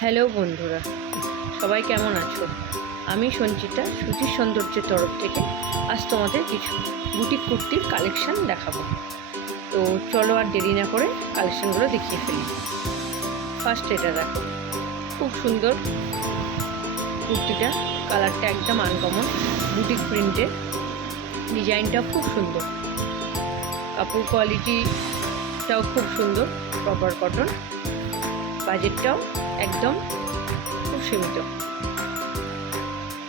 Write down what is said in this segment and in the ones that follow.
Hello বন্ধুরা, সবাই কেমন আছো? আমি সঞ্চিতা সুচির সৌন্দর্যের তরফ থেকে আজ তোমাদের কিছু বুটিক কুর্তির কালেকশান দেখাবো। তো চলো আর দেরি না করে কালেকশানগুলো দেখিয়ে ফেলি। ফার্স্ট এটা দেখো, খুব সুন্দর কুর্তিটা, কালারটা একদম আনকমন, বুটিক প্রিন্টের, ডিজাইনটা খুব সুন্দর, কাপড় কোয়ালিটিটাও খুব সুন্দর, প্রপার কটন, বাজেটটাও একদম খুব সীমিত।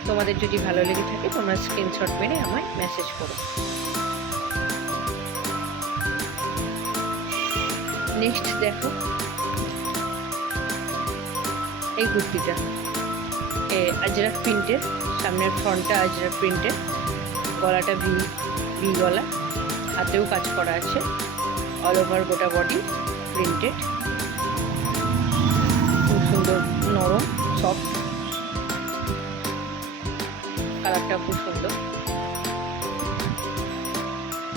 তোমাদের যদি ভালো লেগে থাকে তোমরা স্ক্রিনশট মেরে আমায় মেসেজ করো। নেক্সট দেখো এই কুর্তিটা, আজরাক প্রিন্টের, সামনের ফ্রন্টটা আজরাক প্রিন্টের, গলাটা ভি গলা, হাতেও কাজ করা আছে, অল ওভার গোটা বডি প্রিন্টেড, খুব সুন্দর, নরম, সফট, কালারটা খুব সুন্দর।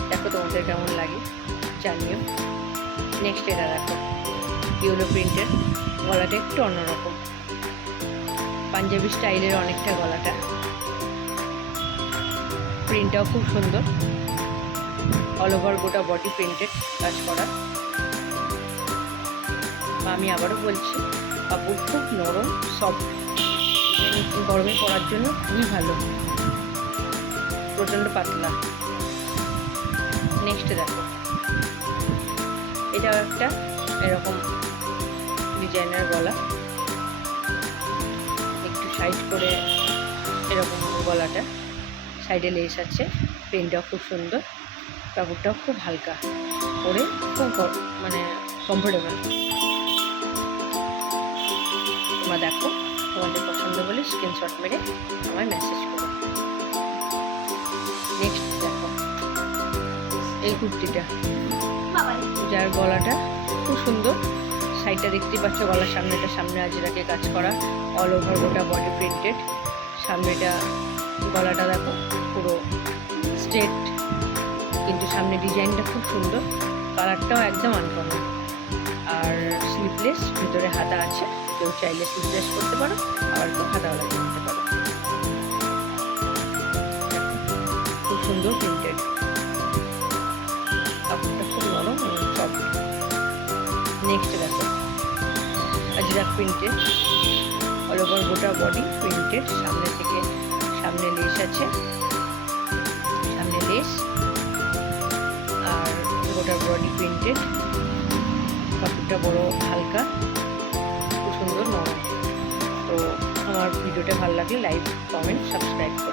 দেখো তোমাদের কেমন লাগে জানিও। নেক্সট এটা দেখো, ইয়েলো প্রিন্টের, গলাটা একটু অন্যরকম, পাঞ্জাবি স্টাইলের অনেকটা গলাটা, প্রিন্টটাও খুব সুন্দর, অল ওভার গোটা বডি প্রিন্টেড কাজ করা। আমি আবারও বলছি, কাপড় খুব নরম, সফট, গরমে পরার জন্য খুবই ভালো, প্রচণ্ড পাতলা। নেক্সট দেখো, এটা একটা এরকম ডিজাইনার গলা, একটু সাইড করে এরকম গলাটা, সাইডে লেস আছে, প্রিন্টটাও খুব সুন্দর, কাপড়টাও খুব হালকা, পরে খুব মানে কমফোর্টেবল। তোমরা দেখো, তোমাদের পছন্দ বলে স্ক্রিনশট মেরে আমায় মেসেজ করো। নেক্সট দেখো এই কুর্তিটা, যার গলাটা খুব সুন্দর, সাইডটা দেখতে পাচ্ছ, গলার সামনেটা, সামনে আজরাকে কাজ করা, অল ওভার গোটা বডি প্রিন্টেড, সামনেটা গলাটা দেখো পুরো স্ট্রেট, কিন্তু সামনে ডিজাইনটা খুব সুন্দর, কালারটাও একদম আনকমন, আর স্লিভলেস, ভিতরে হাতা আছে, কেউ চাইলে স্লিভলেস করতে পারো, আবার কেউ হাতাওয়ালা করতে পারো। খুব সুন্দর প্রিন্টেড, কাপড়টা খুব নরম এবং সফট। নেক্সট দেখো আজরাক প্রিন্টেড, অল ওভার গোটা বডি প্রিন্টেড, সামনে থেকে সামনে লেস আছে, সামনে লেস আর গোটা বডি প্রিন্টেড, কাপড়টা বড় হালকা, খুব সুন্দর নরম। তো আমার ভিডিওটা ভালো লাগলে লাইক, কমেন্ট, সাবস্ক্রাইব করো।